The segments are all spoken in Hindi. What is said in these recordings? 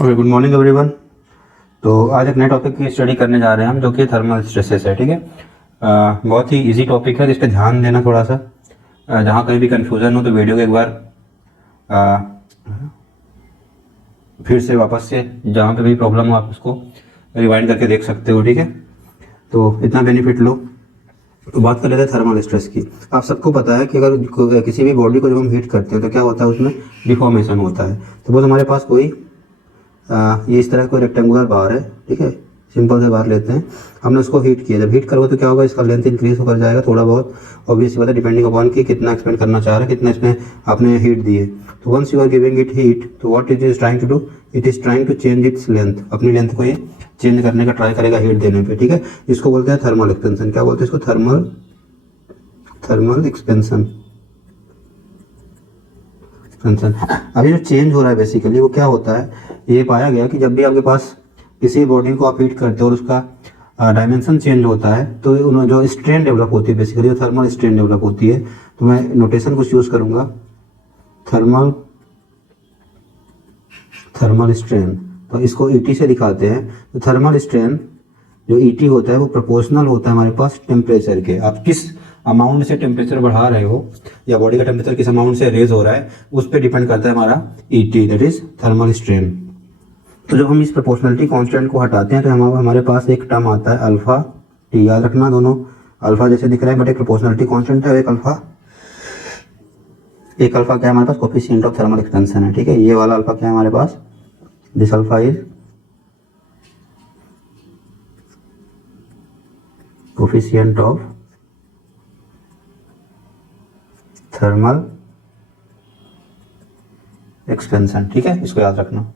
Okay, good morning everyone. तो आज एक नए टॉपिक की स्टडी करने जा रहे हैं हम, जो कि थर्मल स्ट्रेसेस है। ठीक है, बहुत ही इजी टॉपिक है, जिस पे ध्यान देना थोड़ा सा। जहाँ कहीं भी कंफ्यूजन हो तो वीडियो को एक बार फिर से वापस से जहाँ पे भी प्रॉब्लम हो आप उसको रिवाइंड करके देख सकते हो। ठीक है, तो इतना बेनिफिट लो। तो बात कर लेते हैं थर्मल स्ट्रेस की। आप सबको पता है कि अगर किसी भी बॉडी को जब हम हीट करते हैं तो क्या होता है, उसमें डिफॉर्मेशन होता है। तो वो हमारे पास कोई ये इस तरह कोई रेक्टेंगुलर बार है। ठीक है, सिंपल से बार लेते हैं, हमने उसको हीट किया। जब हीट करोगे तो क्या होगा, इसका लेंथ इंक्रीज होकर जाएगा थोड़ा बहुत। ऑब्वियस बात है, डिपेंडिंग अपॉन कि कितना एक्सपेंड करना चाह रहा है, कितना इसमें आपने हीट दी है। तो once you are giving it heat, तो what it is trying to do, it is trying to change its length. अपनी लेंथ को ये चेंज करने का ट्राई करेगा हीट देने पर। ठीक है, इसको बोलते हैं थर्मल एक्सपेंशन। क्या बोलते हैं इसको? Thermal expansion. अभी जो चेंज हो रहा है बेसिकली वो क्या होता है, ये पाया गया कि जब भी आपके पास किसी बॉडी को आप हीट करते हो और उसका डायमेंशन चेंज होता है तो उन्होंने जो स्ट्रेन डेवलप होती है, बेसिकली जो थर्मल स्ट्रेन डेवलप होती है। तो मैं नोटेशन कुछ यूज़ करूँगा, थर्मल स्ट्रेन। तो इसको ईटी से दिखाते हैं। तो थर्मल स्ट्रेन जो ईटी होता है वो प्रोपोर्शनल होता है हमारे पास टेम्परेचर के। आप किस अमाउंट से टेम्परेचर बढ़ा रहे हो या बॉडी का टेम्परेचर किस अमाउंट से रेज हो रहा है, उस पर डिपेंड करता है हमारा ET, that is thermal strain. तो जब हम इस प्रोपोर्शनलिटी कांस्टेंट को हटाते हैं तो हमारे पास एक टर्म आता है अल्फा टी। याद रखना, दोनों अल्फा जैसे दिख रहा है, बट एक प्रोपोर्शनलिटी कांस्टेंट है, एक अल्फा क्या है हमारे पास, कोफिशिएंट ऑफ थर्मल एक्सपेंशन है। ठीक है, ये वाला अल्फा क्या है हमारे पास, this alpha is coefficient of thermal expansion. ठीक है, इसको याद रखना।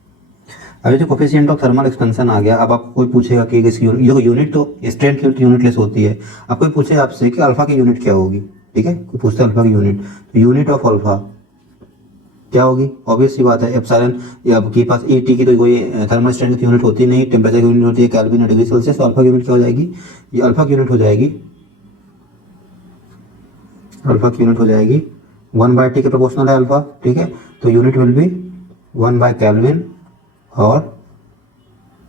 अभी जो कोफिशिएंट ऑफ थर्मल एक्सपेंशन आ गया, अब आपको कोई पूछेगा कि इस यूनिट तो स्ट्रेन की यूनिटलेस होती है। अब कोई पूछे आपसे कि अल्फा की यूनिट क्या होगी, ठीक है, कोई पूछता है अल्फा की यूनिट, तो यूनिट ऑफ अल्फा क्या होगी? ऑब्वियस सी बात है, एप्सिलॉन। या आपके पास ईटी की तो कोई थर्मल स्ट्रेन की यूनिट होती नहीं, टेम्परेचर की यूनिट होती है केल्विन या डिग्री सेल्सियस। तो अल्फा की यूनिट क्या हो जाएगी? ये अल्फा की यूनिट हो जाएगी, अल्फा की यूनिट हो जाएगी 1/T के प्रोपोर्शनल है अल्फा। ठीक है, तो यूनिट विल बी 1/केल्विन और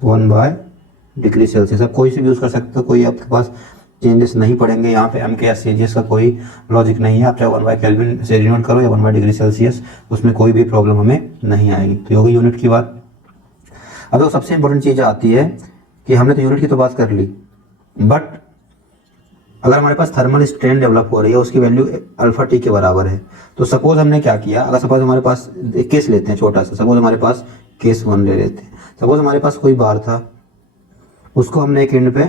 1/डिग्री सेल्सियस। आप कोई से भी यूज़ कर सकते हो, कोई आपके पास चेंजेस नहीं पड़ेंगे यहाँ पे। एम के या सीजीएस का कोई लॉजिक नहीं है, आप चाहे 1/केल्विन से डिनोट करो या 1/डिग्री सेल्सियस, उसमें कोई भी प्रॉब्लम हमें नहीं आएगी। तो ये होगी यूनिट की बात। अब तो सबसे इंपॉर्टेंट चीज़ आती है कि हमने तो यूनिट की तो बात कर ली, बट अगर हमारे पास थर्मल स्ट्रेन डेवलप हो रही है, उसकी वैल्यू अल्फा टी के बराबर है, तो सपोज हमने क्या किया, अगर सपोज हमारे पास एक केस लेते हैं छोटा सा, सपोज हमारे पास केस 1 ले लेते हैं। सपोज हमारे पास कोई बार था, उसको हमने एक एंड पे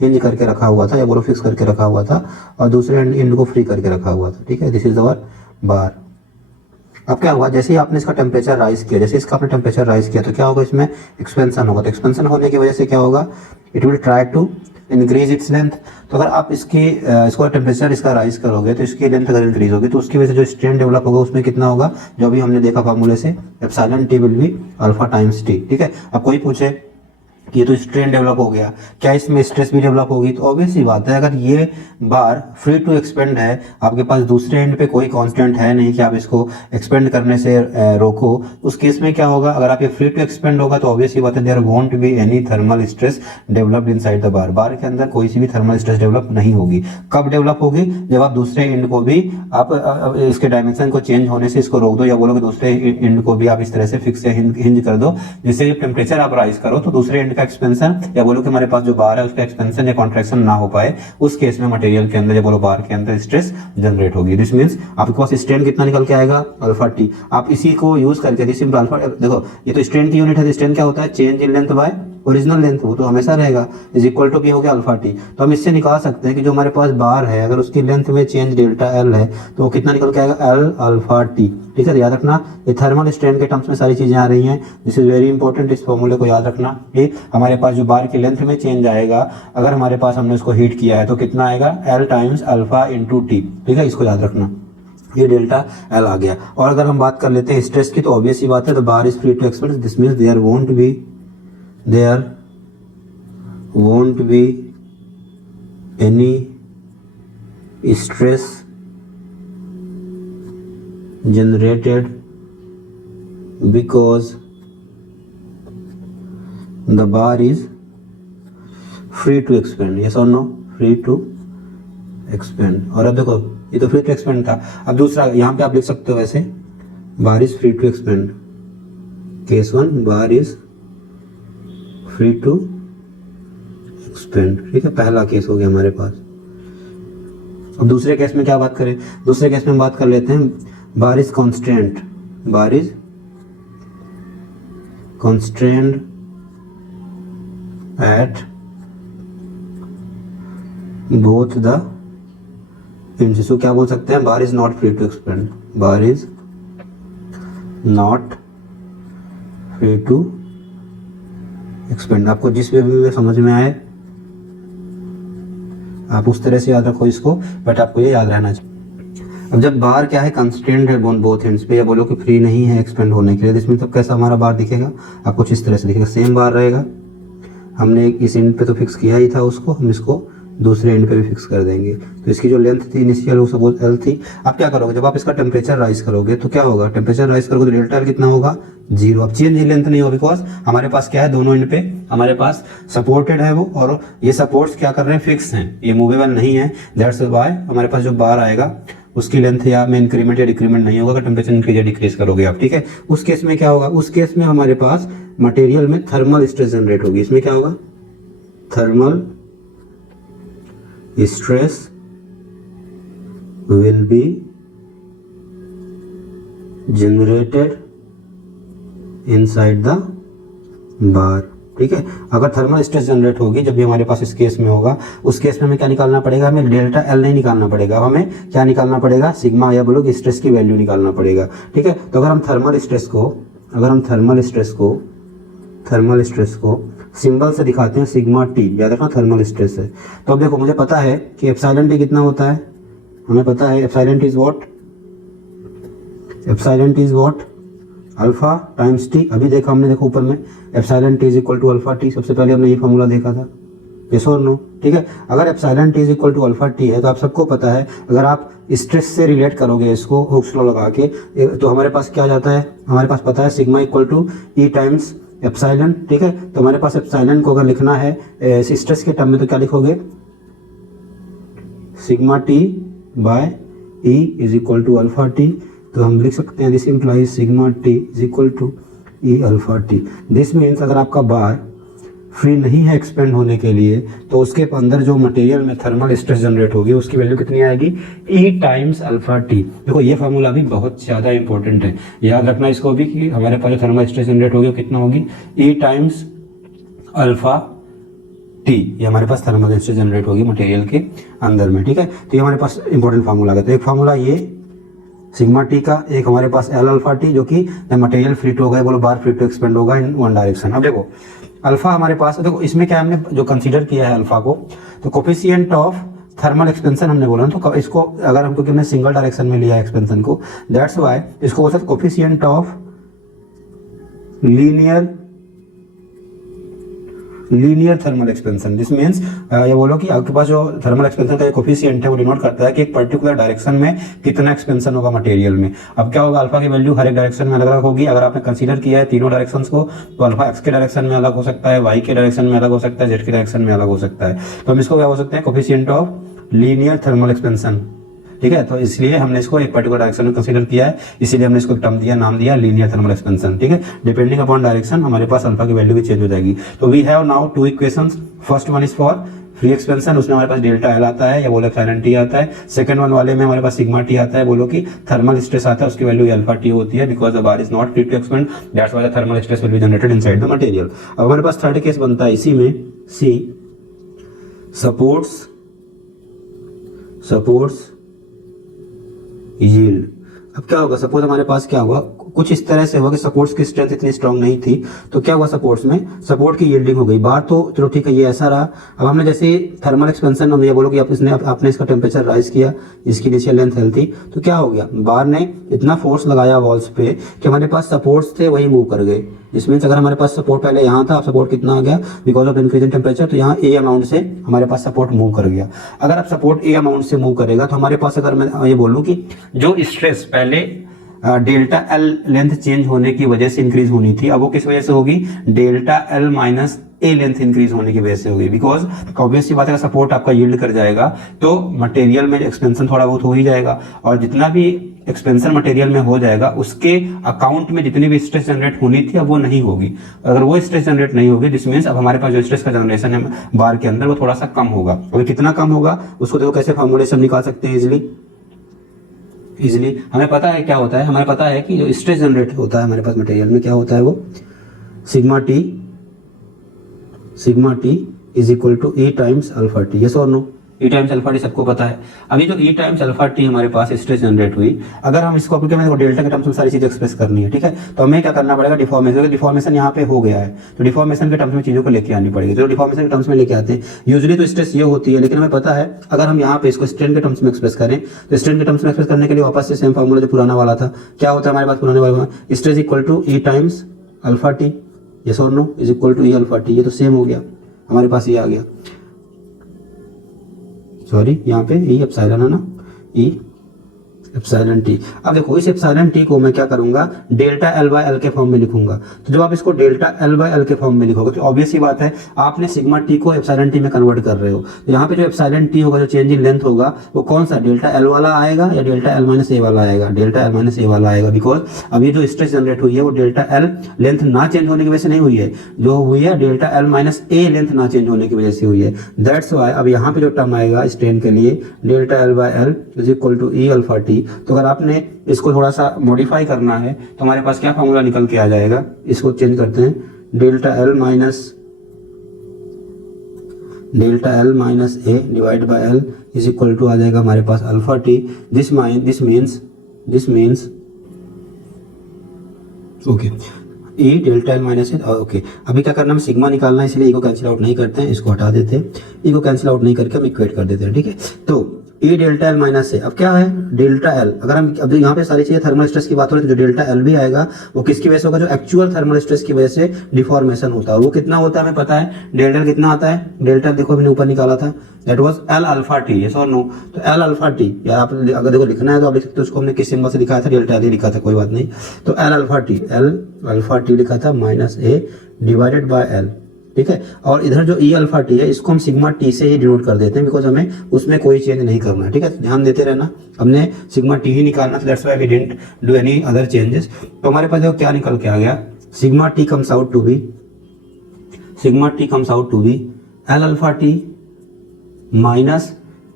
हिंज करके रखा हुआ था या बोलो फिक्स करके रखा हुआ था, और दूसरे एंड को फ्री करके रखा हुआ था। ठीक है, दिस इज अवर बार। अब क्या हुआ, जैसे ही आपने इसका टेम्परेचर राइज किया, जैसे इसका आपने टेम्परेचर राइज किया, तो क्या होगा, इसमें एक्सपेंशन होगा। तो एक्सपेंशन होने की वजह से क्या होगा, it will try to increase its length. तो अगर आप इसको टेम्परेचर इसका राइज करोगे तो इसकी लेंथ अगर इंक्रीज होगी तो उसकी वजह से जो स्ट्रेन डेवलप होगा उसमें कितना होगा, जो अभी हमने देखा फार्मूले से, epsilon T will be alpha times T. ठीक है, अब कोई पूछे कि ये तो स्ट्रेन डेवलप हो गया, क्या इसमें स्ट्रेस भी डेवलप होगी? तो ऑब्वियस सी बात है, अगर ये बार फ्री टू एक्सपेंड है, आपके पास दूसरे एंड पे कोई कांस्टेंट है नहीं कि आप इसको एक्सपेंड करने से रोको, उस केस में क्या होगा, अगर आप ये फ्री टू एक्सपेंड होगा तो ऑब्वियस सी बात है, there won't be any thermal stress developed inside the bar. Bar के अंदर कोई सी भी थर्मल स्ट्रेस डेवलप नहीं होगी। कब डेवलप होगी? जब आप दूसरे एंड को भी आप इसके डायमेंशन को चेंज होने से इसको रोक दो, या बोलो कि दूसरे एंड को भी आप इस तरह से फिक्स हिंज कर दो, जिससे टेम्परेचर आप राइज करो तो दूसरे एंड का एक्सपेंशन, या बोलो कि हमारे पास जो बार है उसका एक्सपेंशन या कॉन्ट्रैक्शन ना हो पाए, उस केस में मटेरियल के अंदर या बोलो बार के अंदर स्ट्रेस जनरेट होगी। दिस मींस आपके पास स्ट्रेन कितना निकल के आएगा, अल्फा टी। आप इसी को यूज करके दिस सिंपल अल्फा, देखो ये तो स्ट्रेन की यूनिट है, स्ट्रेन क्या होता है, change in length bye original length, वो तो हमेशा रहेगा, इज इक्वल टू भी हो गया अल्फा टी। तो हम इससे निकाल सकते हैं कि जो हमारे पास बार है, अगर उसकी लेंथ में चेंज डेल्टा एल है तो वो कितना निकल के आएगा, एल अल्फा टी। ठीक है, याद रखना ये थर्मल स्ट्रेन के टर्म्स में सारी चीजें आ रही हैं। दिस इज वेरी इंपॉर्टेंट, इस फॉर्मूले को याद रखना कि हमारे पास जो बार की लेंथ में चेंज आएगा, अगर हमारे पास हमने उसको हीट किया है तो कितना आएगा, L times alpha into T. ठीक है, इसको याद रखना, ये डेल्टा एल आ गया। और अगर हम बात कर लेते हैं स्ट्रेस की, तो ऑब्वियस ही बात है, the bar is free to expand, this means there won't be any stress generated because the bar is free to expand, yes और नो, फ्री टू एक्सपेंड। और अब देखो ये तो फ्री टू एक्सपेंड था, अब दूसरा यहाँ पे आप लिख सकते हो वैसे, bar is free to expand, case 1 bar is free to expand, ठीक है, पहला केस हो गया हमारे पास। अब दूसरे केस में क्या बात करें, दूसरे केस में हम बात कर लेते हैं bar is constant, bar is constant at both the indexes. क्या बोल सकते हैं, bar is not free to expand, bar is not free to expand. आपको जिस वे में समझ में आए आप उस तरह से याद रखो इसको, बट आपको ये याद रहना चाहिए। अब जब बार क्या है, कंस्ट्रेंट है बोथ एंड्स पे, या बोलो कि फ्री नहीं है एक्सपेंड होने के लिए, इसमें तब कैसा हमारा बार दिखेगा, आपको इस तरह से दिखेगा, सेम बार रहेगा। हमने इस एंड पे तो फिक्स किया ही था उसको, हम इसको दूसरे एंड पे भी फिक्स कर देंगे। तो इसकी जो लेंथ थी इनिशियल वो सपोज एल थी। आप क्या करोगे, जब आप इसका टेम्परेचर राइज करोगे तो क्या होगा, टेम्परेचर राइज करोगे तो डेल्टा एल कितना होगा, 0। अब चेंज लेंथ नहीं हो, बिकॉज हमारे पास क्या है, दोनों एंड पे हमारे पास सपोर्टेड है वो, और ये सपोर्ट्स क्या कर रहे हैं, फिक्स हैं, ये मूवेबल नहीं है। दैट्स व्हाई हमारे पास जो बार आएगा उसकी लेंथ या में इंक्रीमेंट या डिक्रीमेंट नहीं होगा, टेम्परेचर इंक्रीज या डिक्रीज करोगे आप, ठीक है। उस केस में क्या होगा, उस केस में हमारे पास मटेरियल में थर्मल स्ट्रेस जनरेट होगी। इसमें क्या होगा, thermal stress will be generated inside the bar, ठीक है। अगर थर्मल स्ट्रेस जनरेट होगी जब भी हमारे पास इस केस में होगा, उस केस में हमें क्या निकालना पड़ेगा, हमें डेल्टा एल नहीं निकालना पड़ेगा, हमें क्या निकालना पड़ेगा, सिग्मा या बोलो कि स्ट्रेस की वैल्यू निकालना पड़ेगा, ठीक है। तो अगर हम थर्मल स्ट्रेस को सिंबल से दिखाते हैं सिग्मा टी, याद रखना थर्मल स्ट्रेस है। तो अब देखो मुझे पता है कि एप्सिलॉन टी कितना होता है, हमें पता है epsilon t is what, alpha times t. अभी देखा हमने, देखो ऊपर में epsilon t is equal to alpha t, सबसे पहले हमने ये फॉर्मूला देखा था, यस और नो, ठीक है। अगर epsilon t is equal to alpha t है तो आप सबको पता है, अगर आप स्ट्रेस से रिलेट करोगे इसको हुक्स लॉ लगा के, तो हमारे पास क्या जाता है, हमारे पास पता है sigma equal to E times epsilon, ठीक है। तो हमारे पास एप्सिलॉन को अगर लिखना है स्ट्रेस के टर्म में तो क्या लिखोगे, sigma t by E is equal to alpha t. तो हम लिख सकते हैं this implies sigma t is equal to E alpha T. This means अगर आपका बार फ्री नहीं है एक्सपेंड होने के लिए, तो उसके अंदर जो मटेरियल में थर्मल स्ट्रेस जनरेट होगी उसकी वैल्यू कितनी आएगी, ई टाइम्स अल्फा टी। देखो ये फार्मूला भी बहुत ज़्यादा इंपॉर्टेंट है, याद रखना इसको भी कि हमारे पास जो थर्मल स्ट्रेस जनरेट होगी कितना होगी, ई टाइम्स अल्फा टी। ये हमारे पास थर्मल स्ट्रेस जनरेट होगी मटेरियल के अंदर में, ठीक है। तो ये हमारे पास इंपॉर्टेंट फार्मूला है। तो एक फार्मूला ये सिग्मा टी का, एक हमारे पास एल अल्फा टी, जो कि मटेरियल फ्री टू होगा, बोलो बार फ्री टू एक्सपेंड होगा इन वन डायरेक्शन। अब देखो अल्फा हमारे पास, देखो इसमें क्या हमने जो कंसीडर किया है अल्फा को, तो कोफिशिएंट ऑफ थर्मल एक्सपेंशन हमने बोला, तो इसको अगर हमको हमने सिंगल डायरेक्शन में लिया एक्सपेंशन को, दैट्स व्हाई इसको बोलते हैं coefficient of linear thermal expansion. This means ये बोलो कि आपके पास जो थर्मल एक्सपेंशन का कोफिशिएंट है वो डिनोट करता है कि एक पर्टिकुलर डायरेक्शन में कितना एक्सपेंशन होगा मटेरियल में। अब क्या होगा, अल्फा की वैल्यू हर एक डायरेक्शन में अलग अलग होगी। अगर आपने कंसीडर किया है तीनों डायरेक्शंस को, तो अल्फा एक्स के डायरेक्शन में अलग हो सकता है, वाई के डायरेक्शन में अलग हो सकता है, जेड के डायरेक्शन में अलग हो सकता है। तो हम इसको क्या हो सकते हैं, coefficient of linear thermal expansion, ठीक है। तो इसलिए हमने इसको एक पर्टिकुलर डायरेक्शन में कंसीडर किया है, इसीलिए हमने इसको टर्म दिया, नाम दिया लीनियर थर्मल एक्सपेंशन, ठीक है। डिपेंडिंग अपॉन डायरेक्शन हमारे पास अल्फा की वैल्यू भी चेंज हो जाएगी। तो we have now two equations, first one is for free expansion, उसमें हमारे पास डेल्टा एल आता है या बोलो एप्सिलॉन टी आता है। सेकंड वन वाले में हमारे पास सिग्मा टी आता है, बोलो कि थर्मल स्ट्रेस आता है, उसकी वैल्यू अल्फा टी होती है, because the bar is not free to expand, that's why the thermal stress will be generated inside the material. अब हमारे पास थर्ड केस बनता है इसी में, सी सपोर्ट्स यील्ड। अब क्या होगा, सपोज हमारे पास क्या हुआ, कुछ इस तरह से हुआ कि सपोर्ट्स की स्ट्रेंथ इतनी स्ट्रांग नहीं थी, तो क्या हुआ, सपोर्ट्स में सपोर्ट की यील्डिंग हो गई। बार तो चलो ठीक है ये ऐसा रहा। अब हमने जैसे थर्मल एक्सपेंशन, हम ये बोलो कि आपने इसका टेम्परेचर राइज किया, इसकी इनिशियल लेंथ एल थी, तो क्या हो गया, बार ने इतना फोर्स लगाया वॉल्स पे कि हमारे पास सपोर्ट्स थे वही मूव कर गए। इस मीन्स अगर हमारे पास सपोर्ट पहले यहाँ था, अब सपोर्ट कितना आ गया, because of increase in temperature, तो यहाँ ए अमाउंट से हमारे पास सपोर्ट मूव कर गया। अगर आप सपोर्ट ए अमाउंट से मूव करेगा तो हमारे पास, अगर मैं ये बोलूँ कि जो स्ट्रेस पहले डेल्टा एल लेंथ चेंज होने की वजह से इंक्रीज होनी थी, अब वो किस वजह से होगी, डेल्टा एल माइनस ए लेंथ इंक्रीज होने की वजह से होगी, बिकॉज ऑब्वियसली बात है सपोर्ट आपका यील्ड कर जाएगा तो मटेरियल में एक्सपेंशन थोड़ा बहुत हो ही जाएगा, और जितना भी एक्सपेंशन मटेरियल में हो जाएगा उसके अकाउंट में जितनी भी स्ट्रेस जनरेट होनी थी अब वो नहीं होगी। अगर वो स्ट्रेस जनरेट नहीं होगी दिस मीन्स अब हमारे पास जो स्ट्रेस का जनरेशन है बार के अंदर वो थोड़ा सा कम होगा। और कितना कम होगा उसको देखो कैसे फॉर्मूलेशन निकाल सकते हैं इजिली हमें पता है क्या होता है, हमें पता है कि जो स्ट्रेस जनरेट होता है हमारे पास मटेरियल में क्या होता है वो sigma t is equal to E times alpha T, yes और no. E times alpha t सबको पता है। अभी जो ई टाइम्स अल्फा टी हमारे पास स्ट्रेस जनरेट हुई, अगर हम इसको क्योंकि मेरे को डेल्टा के टर्म्स में सारी चीजें एक्सप्रेस करनी है, ठीक है, तो हमें क्या करना पड़ेगा डिफॉर्मेशन, डिफॉर्मेशन यहाँ पे हो गया है तो डिफॉर्मेशन के टर्म्स में चीजों को लेके आनी पड़ेगी। तो डिफॉर्मेशन के टर्म्स में लेके आते हैं यूजुअली तो स्ट्रेस ये होती है, लेकिन हमें पता है अगर हम यहाँ पे इसको स्ट्रेन के टर्म्स में एक्सप्रेस करें तो स्ट्रेन के टर्म्स में एक्सप्रेस करने के लिए वापस से सेम फॉर्मूला जो पुराना वाला था, क्या होता है हमारे पास पुराने वाला stress equal to E times alpha T, yes और no, is equal to E alpha T. ये तो सेम हो गया हमारे पास, ये आ गया, सॉरी यहाँ पे ई एप्सिलॉन है ना, ई एप्सिलॉन टी। अब देखो इस एप्सिलॉन टी को मैं क्या करूंगा डेल्टा एल बाय एल के फॉर्म में लिखूंगा। तो जब आप इसको डेल्टा एल बाय एल के फॉर्म में लिखोगे तो ऑब्वियस ही बात है आपने सिग्मा टी को एप्सिलॉन टी में कन्वर्ट कर रहे हो, तो यहाँ पे जो एप्सिलॉन टी होगा जो चेंज इन लेंथ होगा वो कौन सा डेल्टा एल वाला आएगा या डेल्टा एल माइनस ए वाला आएगा, डेल्टा एल माइनस ए वाला आएगा, बिकॉज अभी जो स्ट्रेस जनरेट हुई है वो डेल्टा एल लेंथ ना चेंज होने की वजह से नहीं हुई है, जो हुई है डेल्टा एल माइनस ए लेंथ ना चेंज होने की वजह से हुई है। दैट्स वाई अब यहाँ पे जो टर्म आएगा स्ट्रेन के लिए delta L by L is equal to E alpha t. तो अगर आपने इसको थोड़ा सा मॉडिफाई करना है तो हमारे पास क्या फॉर्मूला निकल के आ जाएगा, इसको चेंज करते हैं delta L minus A divide by L is equal to आ जाएगा हमारे पास alpha T. This means okay E delta L minus A okay. अभी क्या करना है सिग्मा निकालना है, इसलिए ई को कैंसिल आउट नहीं करते हैं, इसको हटा देते हैं, ई को कैंसिल आउट नहीं करके हम इक्वेट कर देते हैं, ठीक है। तो ई डेल्टा एल माइनस ए अब क्या है डेल्टा एल, अगर हम अब यहाँ पे सारी चीजें थर्मल स्ट्रेस की बात हो रही है तो जो डेल्टा एल भी आएगा वो किसकी वजह से होगा, जो एक्चुअल थर्मल स्ट्रेस की वजह से डिफॉर्मेशन होता है। वो कितना होता है हमें पता है, डेल्टा एल कितना आता है, डेल्टा एल देखो मैंने ऊपर निकाला था that was L alpha T, yes और नो। तो एल अल्फा टी या आप अगर देखो लिखना है तो आप लिख सकते हो, उसको हमने किस सिंबल से लिखा था, डेल्टा एल ही लिखा था, कोई बात नहीं। तो एल अल्फा टी लिखा था minus A divided by L, ठीक है। और इधर जो ई अल्फा टी है इसको हम सिग्मा टी से ही डिनोट कर देते हैं, बिकॉज हमें उसमें कोई चेंज नहीं करना है, ठीक है। ध्यान देते रहना, हमने सिग्मा टी ही निकालना, that's why we didn't do any other changes. तो हमारे पास देखो क्या निकल के आ गया, sigma T comes out to be L alpha T minus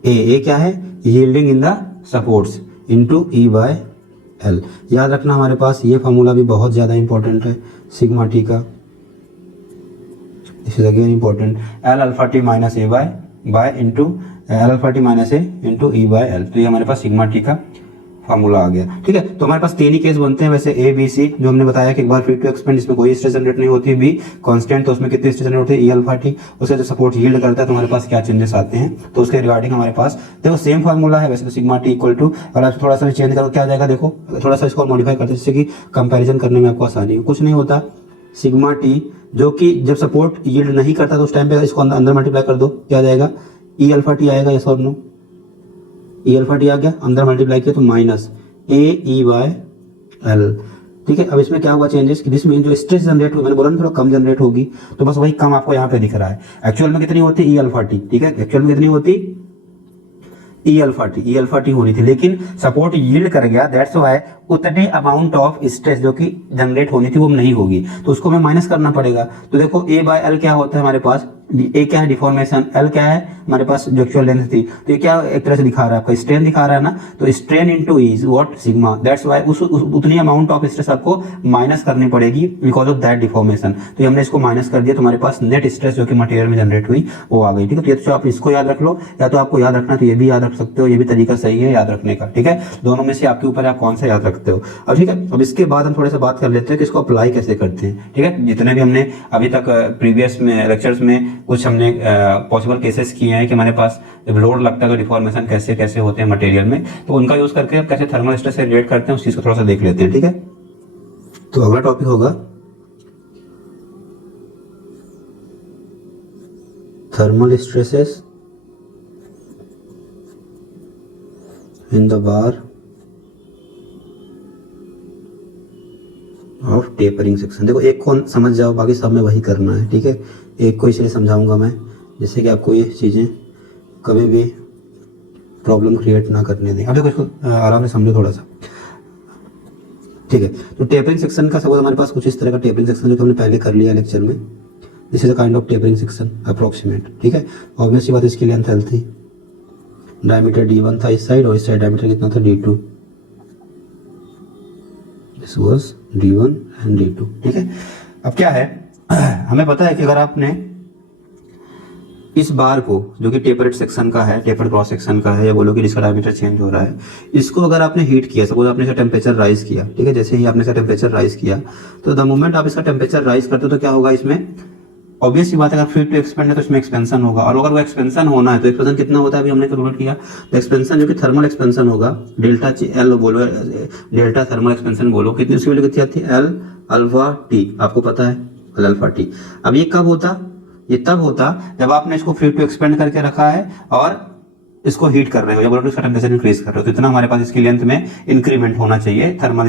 A क्या है yielding in the supports into E by L. याद रखना हमारे पास ये फॉर्मूला भी बहुत ज्यादा इंपॉर्टेंट है सिग्मा टी का, this is again important, L alpha t minus a by into L alpha t minus a into E by L। तो ये हमारे पास सिग्मा टी का फार्मूला आ गया, ठीक है। तो हमारे पास तीन ही केस बनते हैं वैसे, ए बी सी, जो हमने बताया कि एक बार फ्री टू एक्सपेंड इसमें कोई स्ट्रेस जनरेट नहीं होती, बी कांस्टेंट तो उसमें कितनी स्ट्रेस जनरेट होती है ई अल्फा टी, उसका जो सपोर्ट यील्ड करता है तो हमारे पास क्या चेंजेस आते हैं, तो उसके रिगार्डिंग हमारे पास देखो सेम फार्मूला है वैसे तो सिग्मा टी इक्वल टू, अगर आप थोड़ा सा चेंज करो क्या आ जाएगा, देखो थोड़ा सा इसको मॉडिफाई करते हैं जिससे कि कंपेरिजन करने में आपको आसानी हो। कुछ नहीं होता, सिग्मा टी जो कि जब सपोर्ट यील्ड नहीं करता तो उस टाइम पे इसको अंदर मल्टीप्लाई कर दो, क्या आ जाएगा ई अल्फा टी आएगा, यस और नो, ई अल्फा टी आ गया, अंदर मल्टीप्लाई किया तो minus A E by L, ठीक है। अब इसमें क्या हुआ चेंजेस, दिस मीन जो स्ट्रेस जनरेट हुई, मैंने बोला ना थोड़ा कम जनरेट होगी, तो बस वही कम आपको यहाँ पे दिख रहा है। एक्चुअल में कितनी होती ई अल्फा टी, ठीक है, एक्चुअल में कितनी होती ई अल्फा टी होनी थी, लेकिन सपोर्ट यील्ड कर गया, दैट्स व्हाई उतनी अमाउंट ऑफ स्ट्रेस जो कि जनरेट होनी थी वो नहीं होगी, तो उसको हमें माइनस करना पड़ेगा। तो देखो ए बाय एल क्या होता है हमारे पास, ए क्या है डिफॉर्मेशन, एल क्या है हमारे पास जो एक्चुअल लेंथ थी, तो ये क्या एक तरह से दिखा रहा है आपका स्ट्रेन दिखा रहा है ना, तो strain into is what sigma, that's why उतनी अमाउंट ऑफ स्ट्रेस आपको माइनस करनी पड़ेगी बिकॉज ऑफ दैट डिफॉर्मेशन। तो हमने इसको माइनस कर दिया तो हमारे पास नेट स्ट्रेस जो कि मटेरियल में जनरेट हुई वो आ गई, ठीक है। तो ये तो आप इसको याद रख लो, या तो आपको याद रखना तो ये भी याद रख सकते हो, ये भी तरीका सही है याद रखने का, ठीक है। दोनों में से आपके ऊपर आप कौन सा याद रखते हो। अब ठीक है, अब इसके बाद हम थोड़ा सा बात कर लेते हैं कि इसको अप्लाई कैसे करते हैं, ठीक है। जितने भी हमने अभी तक प्रीवियस में लेक्चर्स में कुछ हमने पॉसिबल केसेस किए हैं कि हमारे पास जब लोड लगता है तो डिफॉर्मेशन कैसे कैसे होते हैं मटेरियल में, तो उनका यूज करके हम कैसे थर्मल स्ट्रेस से रिलेट करते हैं उस चीज को थोड़ा सा देख लेते हैं, ठीक है। तो अगला टॉपिक होगा thermal stresses in the bar of tapering section. देखो एक को समझ जाओ, बाकी सब में वही करना है, ठीक है। एक को इसलिए समझाऊंगा मैं जिससे कि आपको ये चीज़ें कभी भी प्रॉब्लम क्रिएट ना करने दें। अब देखो इसको आराम से समझो थोड़ा सा, ठीक है। तो टेपरिंग सेक्शन का सपोज हमारे पास कुछ इस तरह का टेपरिंग सेक्शन जो कि हमने पहले कर लिया लेक्चर में, this is a kind of tapering section approximate, ठीक है। ऑब्वियसली बात, इसकी लेंथ एल थी, डायमीटर D1 था इस साइड, और इस साइड डायमीटर कितना था D2, this was D1 and D2, ठीक है। अब क्या है, हमें पता है कि अगर आपने इस बार को जो कि टेपर्ड सेक्शन का है, टेपर्ड क्रॉस सेक्शन का है, या बोलो कि जिसका डायमीटर चेंज हो रहा है, इसको अगर आपने हीट किया, सपोज आपने इसका टेम्परेचर राइज किया, ठीक है। जैसे ही आपने इसका टेम्परेचर राइज किया, तो द मोमेंट आप इसका टेम्परेचर राइज करते हो तो क्या होगा, इसमें ऑब्वियस सी बात है, अगर फ्लूइड टू एक्सपेंड है तो इसमें एक्सपेंशन होगा, और अगर वो एक्सपेंशन होना है तो एक्सपेंशन कितना होता है अभी हमने कैलकुलेट किया, तो एक्सपेंशन जो कि थर्मल एक्सपेंशन होगा, डेल्टा एल बोलो, डेल्टा थर्मल एक्सपेंशन बोलो, कितनी उसकी वैल्यू कितनी आती है, एल अल्फा टी, आपको पता है एल अल्फा टी। अब ये कब होता, ये तब होता जब आपने इसको फ्लूइड टू एक्सपेंड करके रखा है और इसको हीट कर रहे हो, या बोलो इसका टेम्परेचर इंक्रीज कर रहे हो, तो इतना हमारे पास इसकी लेंथ में इंक्रीमेंट होना चाहिए थर्मल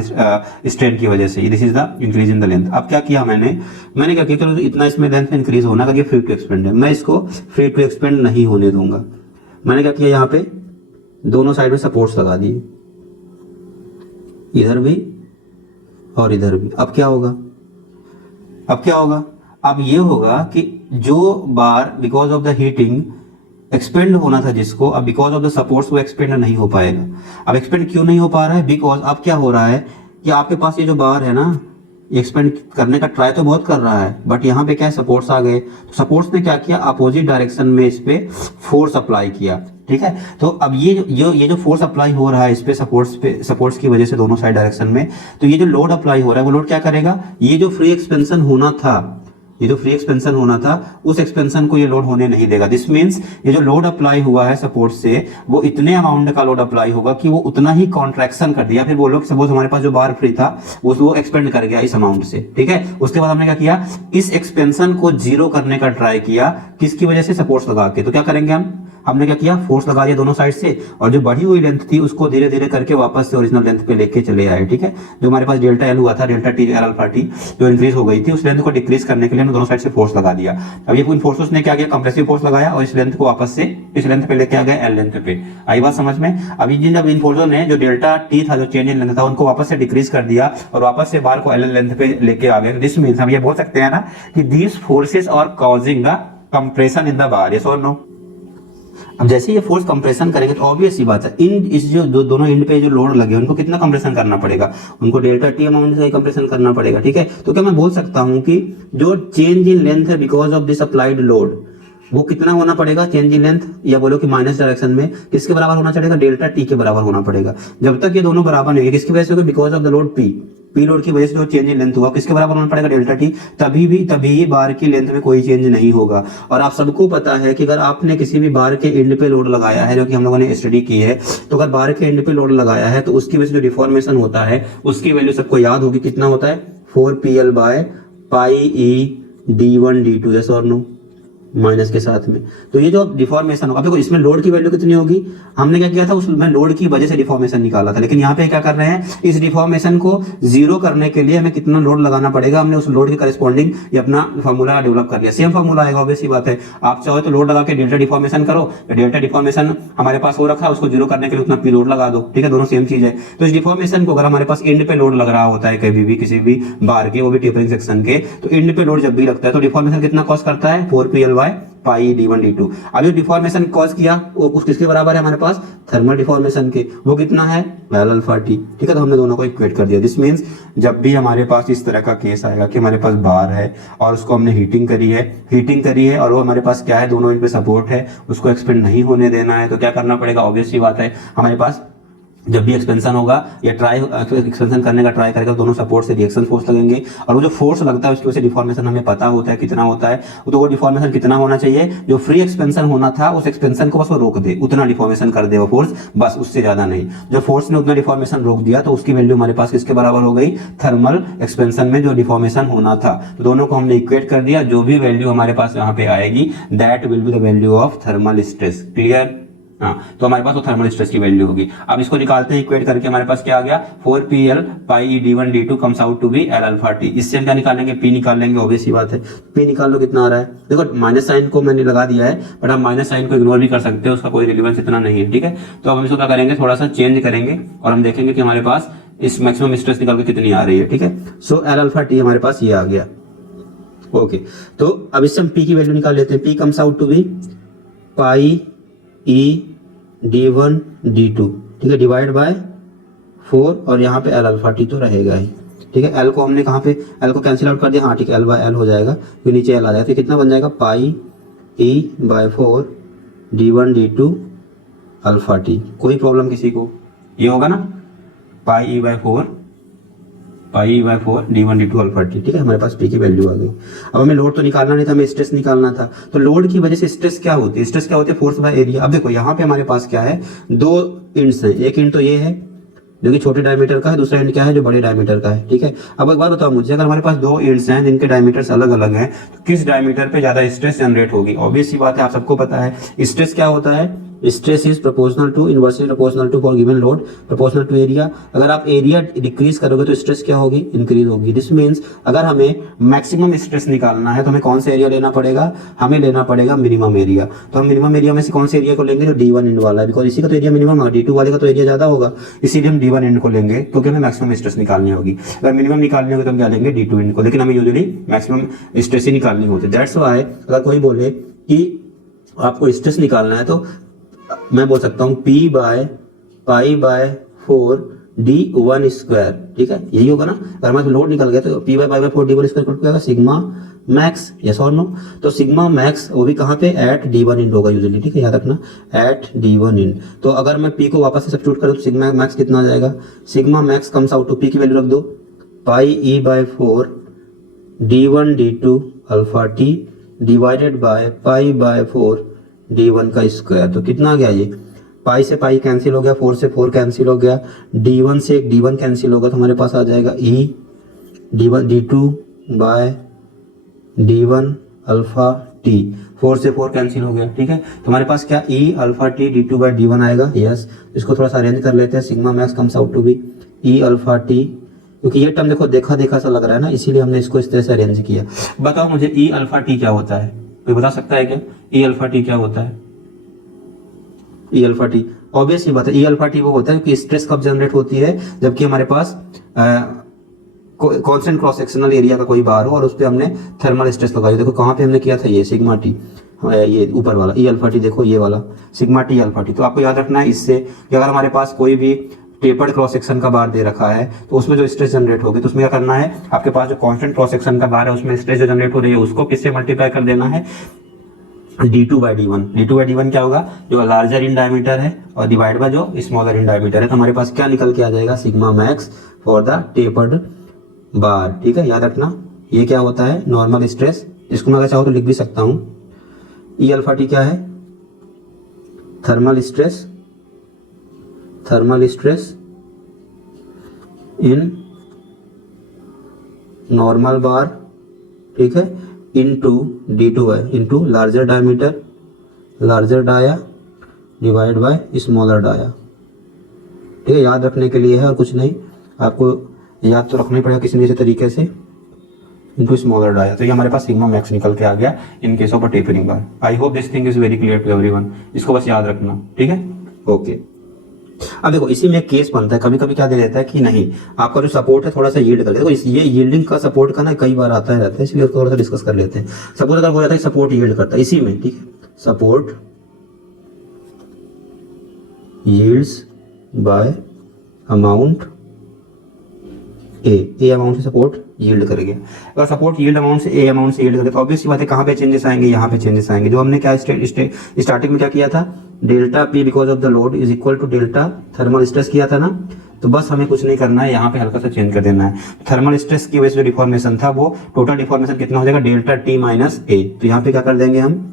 स्ट्रेन की वजह से। This is the increase in the length. अब क्या किया मैंने क्या किया, चलो इतना इसमें लेंथ में इंक्रीज होना, अगर ये फ्लूइड टू एक्सपेंड है, मैं इसको फ्लूइड टू एक्सपेंड नहीं होने दूंगा। मैंने क्या किया, यहाँ पे दोनों साइड में सपोर्ट्स लगा दिए, इधर भी और इधर भी। अब क्या होगा, अब ये होगा कि जो bar because of the heating expand होना था जिसको, अब बिकॉज ऑफ द सपोर्ट्स वो एक्सपेंड नहीं हो पाएगा। अब एक्सपेंड क्यों नहीं हो पा रहा है, बिकॉज अब क्या हो रहा है कि आपके पास ये जो बार है ना, एक्सपेंड करने का ट्राई तो बहुत कर रहा है, बट यहाँ पे क्या है, सपोर्ट्स आ गए, तो सपोर्ट्स ने क्या किया, अपोजिट डायरेक्शन में इस पे फोर्स अप्लाई किया, ठीक है। तो अब ये जो फोर्स अप्लाई हो रहा है इस पे सपोर्ट्स की वजह से दोनों साइड डायरेक्शन में, तो ये जो लोड अप्लाई हो रहा है वो लोड क्या करेगा, ये जो फ्री एक्सपेंशन होना था, उस एक्सपेंशन को ये लोड होने नहीं देगा। दिस मींस ये जो लोड अप्लाई हुआ है सपोर्ट से, वो इतने अमाउंट का लोड अप्लाई होगा कि वो उतना ही कॉन्ट्रैक्शन कर दिया। फिर बोलो कि सपोज हमारे पास जो बार फ्री था वो एक्सपेंड कर गया इस अमाउंट से, ठीक है। उसके बाद हमने क्या किया, इस एक्सपेंशन को जीरो करने का ट्राई किया, किसकी वजह से, सपोर्ट्स लगा के। तो क्या करेंगे हमने क्या किया, फोर्स लगा दिया दोनों साइड से, और जो बढ़ी हुई लेंथ थी उसको धीरे धीरे करके वापस से ओरिजिनल लेंथ पे लेके चले आए, ठीक है। जो हमारे पास डेल्टा एल हुआ था, delta T L alpha T जो इंक्रीज हो गई थी, उस लेंथ को डिक्रीज करने के लिए हमने दोनों साइड से फोर्स लगा दिया। अब ये फोर्सेस ने क्या किया, कंप्रेसिव फोर्स लगाया और इस लेंथ को वापस से इस लेंथ पे लेके आ गए एल लेंथ पे। आई बात समझ में। अब इन फोर्सों ने जो डेल्टा टी था, जो चेंज इन लेंथ था, उनको वापस से डिक्रीज कर दिया और वापस से बार को एल लेंथ पे लेके आ गए। दिस मींस हम ये बोल सकते हैं ना कि these forces are causing the compression in the bar, yes और नो। अब जैसे ये फोर्स कंप्रेशन करेंगे तो ऑब्वियस सी बात है, इस जो दोनों एंड पे जो लोड लगे उनको कितना कंप्रेशन करना पड़ेगा, उनको डेल्टा टी अमाउंट से कंप्रेशन करना पड़ेगा, ठीक है। तो क्या मैं बोल सकता हूं कि जो चेंज इन लेंथ है because of this applied load, वो कितना होना पड़ेगा, चेंज इन लेंथ, या बोलो कि माइनस डायरेक्शन में किसके बराबर होना पड़ेगा, डेल्टा टी के बराबर होना पड़ेगा। जब तक ये दोनों बराबर नहीं है, किसकी वजह से होगा, because of the load P load की वजह से जो चेंज इन लेंथ हुआ, किसके बराबर होना पड़ेगा, डेल्टा टी। तभी बार की लेंथ में कोई चेंज नहीं होगा। और आप सबको पता है कि अगर आपने किसी भी बार के एंड पे लोड लगाया है, जो कि हम लोगों ने स्टडी की है, तो अगर बार के एंड पे लोड लगाया है तो उसकी वजह से जो डिफॉर्मेशन होता है उसकी वैल्यू सबको याद होगी, कितना होता है, 4PL by pi E D1 D2, yes और नो, माइनस के साथ में। तो ये जो डिफॉर्मेशन होगा, देखो इसमें लोड की वैल्यू कितनी होगी, हमने क्या किया था, उसमें लोड की वजह से डिफॉर्मेशन निकाला था, लेकिन यहाँ पे क्या कर रहे हैं, इस डिफॉर्मेशन को जीरो करने के लिए हमें कितना लोड लगाना पड़ेगा, हमने उस लोड के करस्पॉन्डिंग ये अपना फॉर्मूला डेवलप कर लिया। सेम फॉर्मूला आएगा, ऑब्वियस सी बात है। आप चाहो तो लोड लगा के डेल्टा डिफॉर्मेशन करो, डेल्टा डिफॉर्मेशन हमारे पास हो रखा है, उसको जीरो करने के लिए उतना पी लोड लगा दो, ठीक है, दोनों सेम चीज है। तो इस डिफॉर्मेशन को अगर हमारे पास एंड पे लोड लग रहा होता है कभी भी किसी भी बार के, वो भी टेपरिंग सेक्शन के, तो एंड पे लोड जब भी लगता है तो डिफॉर्मेशन कितना कॉज करता है, 4PL by pi D1 D2। अब ये डिफॉर्मेशन कॉज किया वो किसके बराबर है हमारे पास, थर्मल डिफॉर्मेशन के, वो कितना है, एल अल्फा टी, ठीक है। तो हमने दोनों को इक्वेट कर दिया। दिस मींस जब भी हमारे पास इस तरह का केस आएगा कि हमारे पास बार है और उसको हमने हीटिंग करी है और वो हमारे पास क्या है, दोनों इन पे सपोर्ट है, उसको एक्सपेंड नहीं होने देना है, तो क्या करना पड़ेगा, ऑब्वियस सी बात है, हमारे पास जब भी एक्सपेंशन होगा या एक्सपेंशन करने का ट्राई करेगा, दोनों सपोर्ट से रिएक्शन फोर्स लगेंगे, और वो जो फोर्स लगता है उसकी वजह से डिफॉर्मेशन हमें पता होता है कितना होता है। तो वो डिफॉर्मेशन कितना होना चाहिए, जो फ्री एक्सपेंशन होना था उस एक्सपेंशन को बस वो रोक दे, उतना डिफॉर्मेशन कर दे वो फोर्स, बस उससे ज्यादा नहीं। जब फोर्स ने उतना डिफॉर्मेशन रोक दिया तो उसकी वैल्यू हमारे पास किसके बराबर हो गई, थर्मल एक्सपेंशन में जो डिफॉर्मेशन होना था। तो दोनों को हमने इक्वेट कर दिया, जो भी वैल्यू हमारे पास यहाँ पे आएगी that will be the value of thermal stress. Clear. हाँ, तो हमारे पास वो थर्मल स्ट्रेस की वैल्यू होगी। अब इसको निकालते हैं इक्वेट करके, हमारे पास क्या आ गया 4PL pi d1 d2 comes out to be L alpha t. इससे हम क्या निकालेंगे, P निकाल लेंगे, ऑब्वियस सी बात है। P निकाल लो कितना आ रहा है, देखो माइनस साइन को मैंने लगा दिया है, बट हम माइनस साइन को इग्नोर भी कर सकते हैं, उसका कोई रिलेवेंस इतना नहीं है, ठीक है। तो अब हम इसको क्या करेंगे, थोड़ा सा चेंज करेंगे और हम देखेंगे कि हमारे पास इस मैक्सिमम स्ट्रेस निकाल के कितनी आ रही है, ठीक है। सो L अल्फा टी हमारे पास ये आ गया, ओके। तो अब इससे हम P की वैल्यू निकाल लेते हैं। P comes out to be pi E d1 d2, ठीक है, डिवाइड बाय 4 और यहाँ पे L अल्फा टी तो रहेगा ही, ठीक है। L को हमने कहाँ पे, L को कैंसिल आउट कर दिया, हाँ ठीक है, L बाय L हो जाएगा, फिर नीचे L आ जाएगा, तो कितना बन जाएगा pi E by 4 d1 d2 alpha T. कोई प्रॉब्लम किसी को, ये होगा ना pi E by 4 d1 d2 alpha T, ठीक है। हमारे पास P की वैल्यू आ गई। अब हमें लोड तो निकालना नहीं था, हमें स्ट्रेस निकालना था। तो लोड की वजह से स्ट्रेस क्या होती है, स्ट्रेस क्या होती है, फोर्स बाय एरिया। अब देखो यहाँ पे हमारे पास क्या है, दो इंड्स हैं, एक इंड तो ये है जो कि छोटे डायमीटर का है, दूसरा इंड क्या है जो बड़े डायमीटर का है, ठीक है। अब एक बार बताओ मुझे, अगर हमारे पास दो इंड्स हैं जिनके डायमीटर्स अलग अलग हैं, तो किस डायमीटर पे ज्यादा स्ट्रेस जनरेट होगी। ऑब्वियस सी बात है, आप सबको पता है स्ट्रेस क्या होता है, stress is proportional to, inversely proportional to for given load, proportional to area. अगर आप एरिया डिक्रीज करोगे तो स्ट्रेस क्या होगी, इंक्रीज होगी। दिस मीन्स अगर हमें मैक्सिमम स्ट्रेस निकालना है तो हमें कौन सा एरिया लेना पड़ेगा, हमें लेना पड़ेगा मिनिमम एरिया। तो हम मिनिमम एरिया में से कौन से एरिया को लेंगे, जो D1 इंड वाला है, बिकॉज इसी का तो एरिया मिनिमम है, D2 वाले का तो एरिया ज्यादा होगा, इसीलिए हम D1 इंड को लेंगे, क्योंकि हमें मैक्सिमम स्ट्रेस निकालनी होगी। अगर मिनिमम निकालनी होगी तो हम क्या लेंगे, D2 इंड को, लेकिन हमें यूजुअली मैक्सिमम स्ट्रेस ही निकालनी होती है। दैट्स व्हाई अगर कोई बोले कि आपको स्ट्रेस निकालना है तो मैं बोल सकता हूँ P bye pi by 4 D1 square, ठीक है, यही होगा ना। अगर हमारे लोड निकल गया तो P bye pi by 4 D1 square क्या होगा, सिग्मा मैक्स, यस और नो। तो सिग्मा मैक्स वो भी कहाँ पे, एट D1 इंड होगा यूजुअली, ठीक है, याद रखना एट D1 इंड। तो अगर मैं P को वापस से सब्स्टिट्यूट करूँ तो सिग्मा मैक्स कितना आ जाएगा, sigma max comes out to, P की वैल्यू रख दो pi E by 4 D1 D2 alpha T divided by pi by 4 D1 का स्क्वायर। तो कितना आ गया, ये पाई से पाई कैंसिल हो गया, 4 से 4 कैंसिल हो गया, D1 से एक D1 कैंसिल होगा, तो हमारे पास आ जाएगा E D1 D2 by D1 alpha T. 4 से 4 कैंसिल हो गया, ठीक है। तो हमारे पास क्या E alpha T D2 by D1 आएगा, यस। इसको थोड़ा सा अरेंज कर लेते हैं, sigma max comes out to be E alpha t, क्योंकि ये टर्म देखो देखा देखा सा लग रहा है ना, इसीलिए हमने इसको इस तरह से अरेंज किया। बताओ मुझे E अल्फा टी क्या होता है, कोई बता सकता है क्या, E अल्फा टी क्या होता है। E अल्फा टी ऑब्वियस ही बात है, E अल्फा टी वो होता है कि स्ट्रेस कब जनरेट होती है, जबकि हमारे पास कांस्टेंट क्रॉस सेक्शनल एरिया का कोई बार हो और उस पर हमने थर्मल स्ट्रेस लगाई। देखो कहाँ पे हमने किया था, ये सिग्मा टी, ये ऊपर वाला E अल्फा टी, देखो ये वाला सिग्मा टी अल्फा टी। तो आपको याद रखना है इससे कि अगर हमारे पास कोई भी टेपर्ड क्रॉस सेक्शन का बार दे रखा है तो उसमें जो स्ट्रेस जनरेट होगी, तो उसमें क्या करना है, आपके पास जो कांस्टेंट क्रॉस सेक्शन का बार है उसमें स्ट्रेस जो जनरेट हो रही है उसको किससे मल्टीप्लाई कर देना है, D2 by D1। D2 by D1 क्या होगा, जो लार्जर इन डायमीटर है और डिवाइड बाय जो स्मॉलर इन डायमीटर है। तो हमारे पास क्या निकल के आ जाएगा, sigma max for the tapered bar, ठीक है, याद रखना। ये क्या होता है, नॉर्मल स्ट्रेस, इसको मैं अगर चाहूँ तो लिख भी सकता हूँ। E अल्फा टी क्या है, thermal stress in normal bar, ठीक है, इनटू D2 है, into larger dia divide by smaller dia, ठीक है, याद रखने के लिए है और कुछ नहीं, आपको याद तो रखना ही पड़ेगा किसी न किसी तरीके से, इनटू स्मॉलर डाया। तो ये हमारे पास सिग्मा मैक्स निकल के आ गया in case of a tapering bar. I hope this thing is very clear to everyone, इसको बस याद रखना, ठीक है, ओके। अब देखो इसी में एक केस बनता है, कभी कभी क्या दे देता है कि नहीं आपका जो सपोर्ट है थोड़ा सा यील्ड कर, देखो ये यील्डिंग का सपोर्ट का ना कई बार आता है रहता है, इसलिए उसको थोड़ा सा डिस्कस कर लेते हैं। सपोज अगर बोला था कि सपोर्ट यील्ड करता है इसी में, ठीक है, सपोर्ट यील्ड्स बाय अमाउंट ए अमाउंट से सपोर्ट यील्ड करेंगे। अगर सपोर्ट यील्ड अमाउंट से ए अमाउंट से यील्ड करें तो ऑब्वियस बात है कहाँ पे चेंजेस आएंगे, यहाँ पे चेंजेस आएंगे। जो हमने क्या स्टार्टिंग में क्या किया था, delta P because of the load is equal to delta thermal stress किया था ना, तो बस हमें कुछ नहीं करना है, यहाँ पे हल्का सा चेंज कर देना है। थर्मल स्ट्रेस की वजह से जो डिफॉर्मेशन था वो टोटल डिफॉर्मेशन कितना हो जाएगा, डेल्टा टी माइनस ए। तो यहाँ पे क्या कर देंगे हम,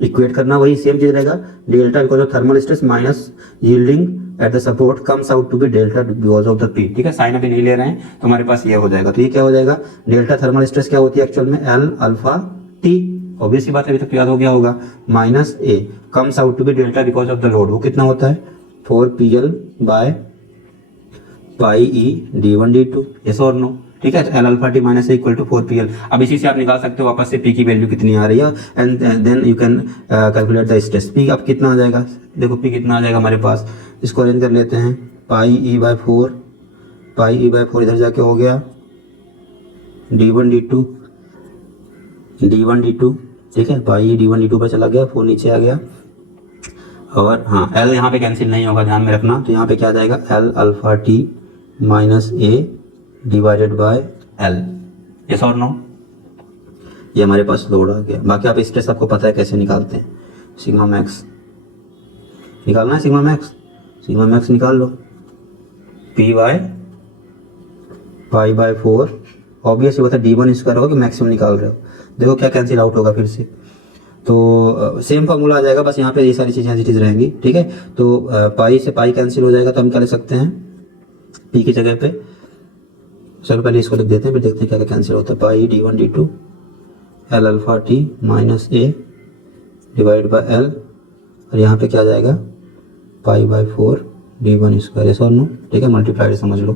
इक्वेट करना वही सेम चीज रहेगा, delta because of thermal stress minus yielding at the support comes out to be delta because of the P, ठीक है, साइन अभी नहीं ले रहे हैं तो हमारे पास ये हो जाएगा। तो ये क्या हो जाएगा, डेल्टा थर्मल स्ट्रेस क्या होती है एक्चुअल में, एल अल्फा टी, ऑब्वियसली बात है, अभी तक याद हो गया होगा, minus A comes out to be delta because of the load, वो कितना होता है 4PL by pi E d1 d2, yes और नो, ठीक है। L alpha T minus equal to 4PL। अब इसी से आप निकाल सकते हो वापस से पी की वैल्यू कितनी आ रही है, and then you can calculate the stress. P अब कितना आ जाएगा, देखो पी कितना आ जाएगा हमारे पास, इसको अरेंज कर लेते हैं, पाई E by 4, pi E by 4 इधर जाके हो गया d1 d2, d1 d2, ठीक है, पाई d1 d2 पर चला गया, 4 नीचे आ गया, और हाँ एल यहाँ पे कैंसिल नहीं होगा, ध्यान में रखना। तो यहाँ पे क्या आ जाएगा, L alpha T minus A divided by L, yes और नो, ये हमारे पास लोड आ गया। बाकी आप स्ट्रेस आपको पता है कैसे निकालते हैं, सिग्मा मैक्स निकालना है, सिग्मा मैक्स निकाल लो, P by pi by 4, obviously बता d1 स्क्वायर होगा कि मैक्सिमम निकाल रहे हो, देखो क्या कैंसिल आउट होगा फिर से, तो सेम फार्मूला आ जाएगा, बस यहाँ पे ये सारी चीज़ें एज इट इज रहेंगी, ठीक है। तो पाई से पाई कैंसिल हो जाएगा, तो हम क्या ले सकते हैं पी की जगह पे, चलो पहले इसको लिख देते हैं, फिर देखते हैं क्या क्या कैंसिल होता है, पाई d1 d2 L alpha T minus A divide by L, और यहाँ पे क्या आ जाएगा पाई बाय 4 d1 स्क्वायर, यस और नो, ठीक है, मल्टीप्लाइड समझ लो,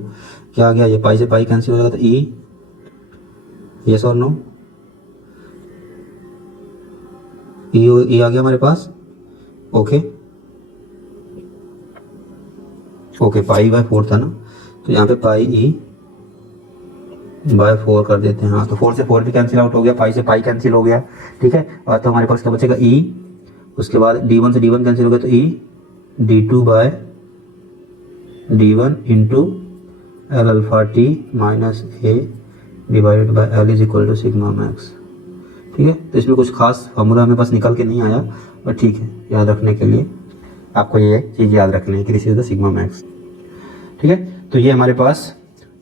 क्या आ गया, ये पाई से पाई कैंसिल हो जाएगा तो ई, यस और नो, ई आ गया हमारे पास, ओके पाई बाय 4 था ना, तो यहाँ पे पाई ई बाय 4 कर देते हैं, हाँ तो 4 से 4 भी कैंसिल आउट हो गया, पाई से पाई कैंसिल हो गया, ठीक है। और तो हमारे पास क्या बचेगा ई, उसके बाद d1 से d1 कैंसिल हो गया, तो E d2 by d1 into L alpha T minus A divided by L is equal to sigma max, ठीक है। तो इसमें कुछ खास फॉर्मूला हमें पास निकल के नहीं आया, बट ठीक है, याद रखने के लिए आपको ये चीज़ याद रखनी है कि this is the sigma max, ठीक है। तो ये हमारे पास,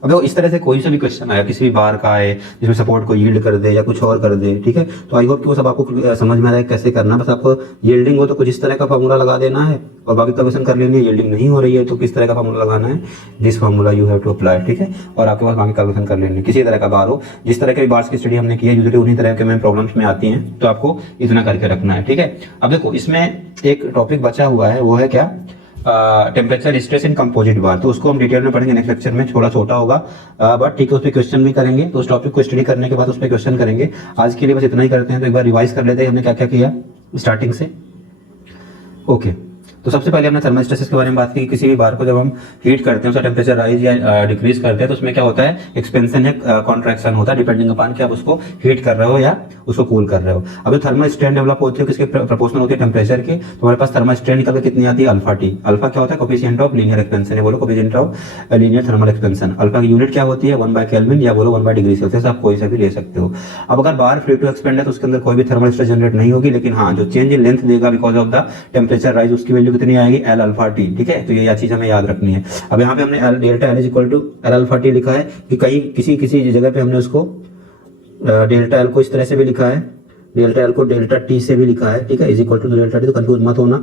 अब देखो इस तरह से कोई सा भी क्वेश्चन आया किसी भी बार का है जिसमें सपोर्ट को यील्ड कर दे या कुछ और कर दे, ठीक है, तो आई होप कि वो सब आपको समझ में आ रहा है कैसे करना, बस आपको यील्डिंग हो तो कुछ इस तरह का फॉर्मूला लगा देना है, और बाकी क्वेश्चन कर लेनी है, यील्डिंग नहीं हो रही है तो किस तरह का फॉर्मूला लगाना है, this formula you have to apply, ठीक है। और आपके पास बाकी क्वेश्चन कर लेनी है, किसी तरह का बार हो, जिस तरह के बार्स की स्टडी हमने की है यूजुअली उन्हीं तरह के में प्रॉब्लम्स में आती हैं, तो आपको इतना करके रखना है, ठीक है। अब देखो इसमें एक टॉपिक बचा हुआ है, वो है क्या, टेम्परेचर स्ट्रेस इन कंपोजिट बार, तो उसको हम डिटेल में पढ़ेंगे नेक्स्ट लेक्चर में, थोड़ा छोटा होगा बट ठीक है, उस पर क्वेश्चन भी करेंगे, तो उस टॉपिक को स्टडी करने के बाद उस पर क्वेश्चन करेंगे। आज के लिए बस इतना ही करते हैं, तो एक बार रिवाइज कर लेते हैं हमने क्या क्या किया स्टार्टिंग से, ओके। तो सबसे पहले हमने थर्मल स्ट्रेसेस के बारे में बात की, किसी भी बार को जब हम हीट करते हैं उसका टेम्परेचर राइज या डिक्रीज करते हैं तो उसमें क्या होता है, एक्सपेंशन या कॉन्ट्रैक्शन होता है, डिपेंडिंग अपॉन कि आप उसको हीट कर रहे हो या उसको कूल कर रहे हो। अब थर्मल स्ट्रेन डेवलप होती है किसके प्रोपोर्शनल होती है, टेम्परेचर के, तो हमारे पास थर्मल स्ट्रेन निकल के कितनी आती है, अल्फा टी। अल्फा क्या होता है, कोफिशिएंट ऑफ लीनियर एक्सपेंशन, या बोलो coefficient of linear thermal expansion. Alpha की यूनिट क्या होती है, 1/केल्विन, या बोलो 1/डिग्री सेल्सियस, आप कोई सा भी ले सकते हो। अब अगर बार फ्री टू एक्सपेंड है तो उसके अंदर कोई भी थर्मल स्ट्रेस जनरेट नहीं होगी, लेकिन हाँ जो चेंज इन लेंथ देगा because of the temperature rise, उसकी वैल्यू कितनी आएगी, एल अल्फा टी, ठीक है। तो ये चीज हमें याद रखनी है। अब यहाँ पे हमने delta L is equal to L alpha t लिखा है, कि कहीं किसी जगह पे हमने उसको डेल्टा एल को इस तरह से भी लिखा है, डेल्टा एल को डेल्टा टी से भी लिखा है, ठीक है, is equal to delta t, तो कंफ्यूज मत होना,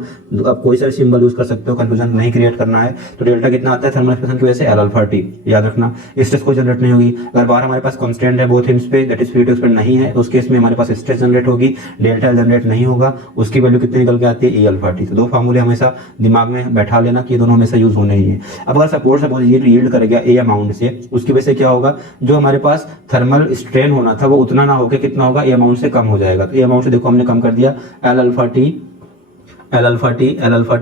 आप कोई सा भी सिंबल यूज कर सकते हो, कंफ्यूजन नहीं क्रिएट करना है। तो डेल्टा कितना आता है थर्मल एक्सपेंशन की वजह से, एल अल्फा टी, याद रखना। स्ट्रेस कोई जनरेट नहीं होगी। अगर बार हमारे पास कांस्टेंट है बोथ एंड्स पे, that is free to expand नहीं है, तो उस केस में हमारे पास स्ट्रेस जनरेट होगी, डेल्टा एल जनरेट नहीं होगा, उसकी वैल्यू कितनी निकल के आती है, ई अल्फा टी। तो दो फार्मूले हमेशा दिमाग में बैठा लेना कि ये दोनों हमेशा यूज होने ही है। अब अगर सपोज ये यील्ड कर गया ए अमाउंट से, उसकी वजह से क्या होगा, जो हमारे पास थर्मल स्ट्रेन होना था वो उतना ना होकर कितना होगा, ए अमाउंट से कम हो जाएगा। तो ए अमाउंट से देखो हमने कम कर दिया, एल अल्फा टी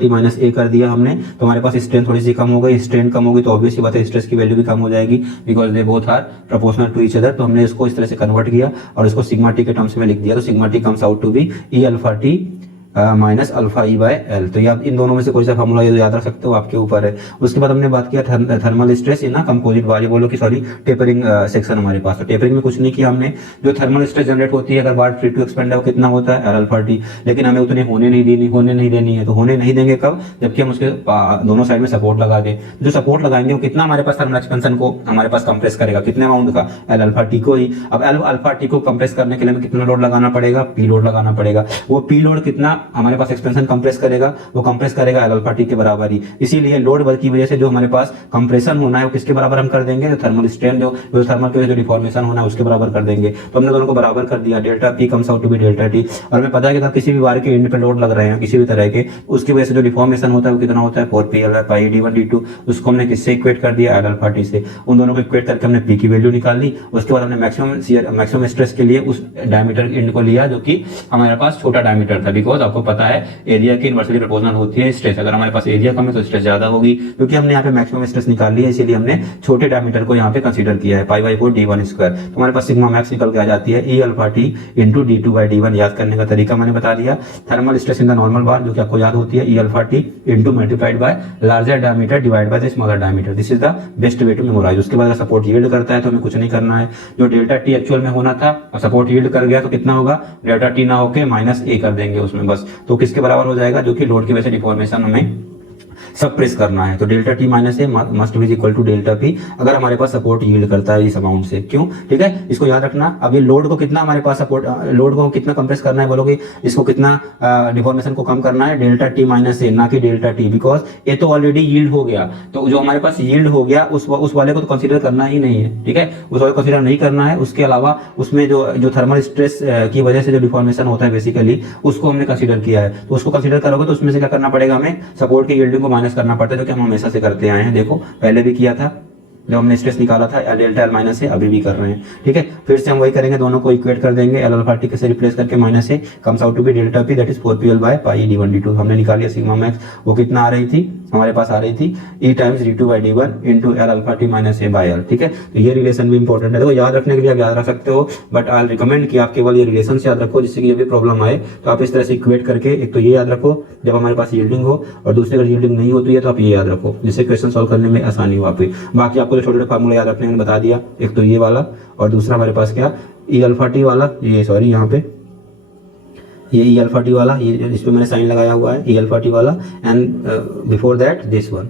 माइनस ए कर दिया हमने, तो हमारे पास स्ट्रेन थोड़ी सी कम हो गई। स्ट्रेन कम होगी तो ऑब्वियसली बात है स्ट्रेस की वैल्यू भी कम हो जाएगी, because they both are proportional to each other. तो हमने इसको इस तरह से कन्वर्ट किया और इसको सिग्मा टी के टर्म्स में लिख दिया, तो sigma T comes out to be E alpha T minus alpha E by L. तो ये आप इन दोनों में से कोई सा फार्मूला ये याद रख सकते हो, आपके ऊपर है। उसके बाद हमने बात किया थर्मल स्ट्रेस इन कंपोजिट बार, ये बोलो कि सॉरी टेपरिंग सेक्शन हमारे पास। तो टेपरिंग में कुछ नहीं किया हमने, जो थर्मल स्ट्रेस जनरेट होती है अगर बार फ्री टू एक्सपेंड है वो कितना होता है, एल अल्फा टी, लेकिन हमें उतने होने नहीं देनी है। तो होने नहीं देंगे कब, जबकि हम उसके दोनों साइड में सपोर्ट लगा दें। जो सपोर्ट लगाएंगे वो कितना हमारे पास थर्मल एक्सपेंशन को हमारे पास कंप्रेस करेगा, कितने अमाउंट का, एल अल्फा टी को ही। अब एल अल्फा टी को कंप्रेस करने के लिए हमें कितना लोड लगाना पड़ेगा, पी लोड लगाना पड़ेगा। वो पी लोड कितना हमारे पास एक्सपेंशन कंप्रेस करेगा, वो कंप्रेस करेगा एल अल्फा टी के बराबर ही। इसीलिए लोड बल की वजह से जो हमारे पास कंप्रेशन होना है वो किसके बराबर हम कर देंगे, जो थर्मल स्ट्रेन जो थर्मल की वजह से जो डिफॉर्मेशन होना है उसके बराबर कर देंगे। तो हमने दोनों को बराबर कर दिया, delta P comes out to be delta t. और हमें पता है कि अगर किसी भी वायर के एंड पे लोड लग रहे हैं किसी भी तरह के, उसकी वजह से जो डिफॉर्मेशन होता है वो कितना होता है 4pl पाई d1 d2। उसको हमने किससे इक्वेट कर दिया, एल अल्फा टी से। उन दोनों को इक्वेट करके हमने पी की वैल्यू निकाल ली। उसके बाद हमने मैक्सिमम स्ट्रेस के लिए उस डायमीटर एंड को लिया जो कि हमारे पास छोटा डायमीटर था, बिकॉज आपको पता है एरिया की इनवर्सली प्रोपोर्शनल होती है स्ट्रेस। अगर हमारे पास एरिया कम है तो स्ट्रेस ज्यादा होगी, क्योंकि हमने यहाँ पे मैक्सिमम स्ट्रेस निकाल लिया, इसीलिए हमने छोटे डायमीटर को यहाँ पे कंसीडर किया है, पाई/4 d1 स्क्वायर। तो हमारे पास सिग्मा मैक्स निकल के आ जाती है E alpha T into d2/d1। याद करने का तरीका मैंने बता दिया, thermal stress in the normal bar जो कि आपको याद होती है E alpha T into multiplied by larger diameter divide by the smaller diameter. This is the best way to memorise. उसके बाद सपोर्ट यील्ड करता है तो हमें कुछ नहीं करना है, जो डेल्टा टी एक्चुअल में होना था और सपोर्ट यील्ड कर गया तो कितना होगा, डेल्टा टी ना होके -a कर देंगे उसमें बस। तो किसके बराबर हो जाएगा, जो कि लोड की वजह से डिफॉर्मेशन हमें सब प्रेस करना है। तो delta t minus A must be equal to delta P अगर हमारे पास सपोर्ट यील्ड करता है इस अमाउंट से। क्यों, ठीक है, इसको याद रखना। अब ये लोड को कितना हमारे पास सपोर्ट, लोड को कितना कंप्रेस करना है बोलोगे, इसको कितना डिफॉर्मेशन को कम करना है, डेल्टा टी माइनस ए, ना कि डेल्टा टी, बिकॉज ये तो ऑलरेडी यील्ड हो गया। तो जो हमारे पास यील्ड हो गया उस वाले को तो कंसीडर करना ही नहीं है, ठीक है, उस वाले को कंसीडर नहीं करना है। उसके अलावा उसमें जो थर्मल स्ट्रेस की वजह से जो डिफॉर्मेशन होता है बेसिकली उसको हमने कंसीडर किया है। तो उसको कंसीडर करोगे तो उसमें से क्या करना पड़ेगा, हमें सपोर्ट की यील्डिंग को माइनस करना पड़ता है, जो कि हम हमेशा से करते आए हैं। देखो पहले भी किया था जब हमने स्ट्रेस निकाला था डेल्टा एल माइनस ए, अभी भी कर रहे हैं, ठीक है। फिर से हम वही करेंगे, दोनों को इक्वेट कर देंगे, एल अल्फा टी से रिप्लेस करके minus A comes out to be delta P that is 4pl by pi d1 d2। हमने निकाल लिया सिग्मा मैक्स, वो कितना आ रही थी हमारे पास, आ रही थी E times d2/d1 into L alpha T minus A by L, ठीक है। तो ये रिलेशन भी इंपॉर्टेंट है, देखो याद रखने के लिए आप याद रख सकते हो, बट आई रिकमेंड कि आप केवल ये रिलेशन याद रखो, जिससे कि ये भी प्रॉब्लम आए तो आप इस तरह से इक्वेट करके, एक तो ये याद रखो जब हमारे पास यील्डिंग हो, और दूसरी अगर यील्डिंग नहीं होती है तो आप ये याद रखो, जिससे क्वेश्चन सॉल्व करने में आसानी हो आपकी। बाकी आपको जो छोटे छोटे फार्मूला याद रखने मैंने बता दिया, एक तो ये वाला और दूसरा हमारे पास क्या E अल्फा टी वाला, ये सॉरी यहाँ पे ये E अल्फा टी वाला, ये इस पे मैंने साइन लगाया हुआ है E अल्फा टी वाला, and before that this one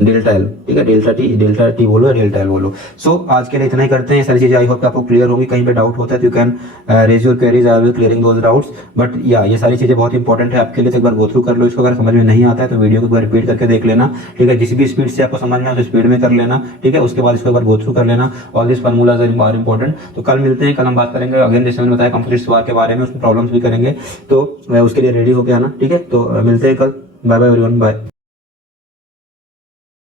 delta L, ठीक है, डेल्टा टी बोलो या डेल्टा एल बोलो। सो आज के लिए इतना ही करते हैं, सारी चीजें आई होप आपको क्लियर होंगी। कहीं पे डाउट होता है तो you can raise your queries, I will clearing those doubts. But या ये सारी चीजें बहुत इंपॉर्टेंट है आपके लिए, तो एक बार गो थ्रू कर लो इसको। अगर समझ में नहीं आता है तो वीडियो को एक बार रिपीट करके देख लेना, ठीक है, जिस भी स्पीड से आपको समझ में आए तो स्पीड में कर लेना, ठीक है। उसके बाद इसको एक बार गो थ्रू कर लेना, all this formulas are important. तो कल मिलते हैं, कल हम बात करेंगे अगेन जैसे मैंने बताया कंप्लीट सवाल के बारे में, उसमें प्रॉब्लम्स भी करेंगे, तो उसके लिए रेडी होके आना, ठीक है। तो मिलते हैं कल, बाय बाय एवरीवन, बाय।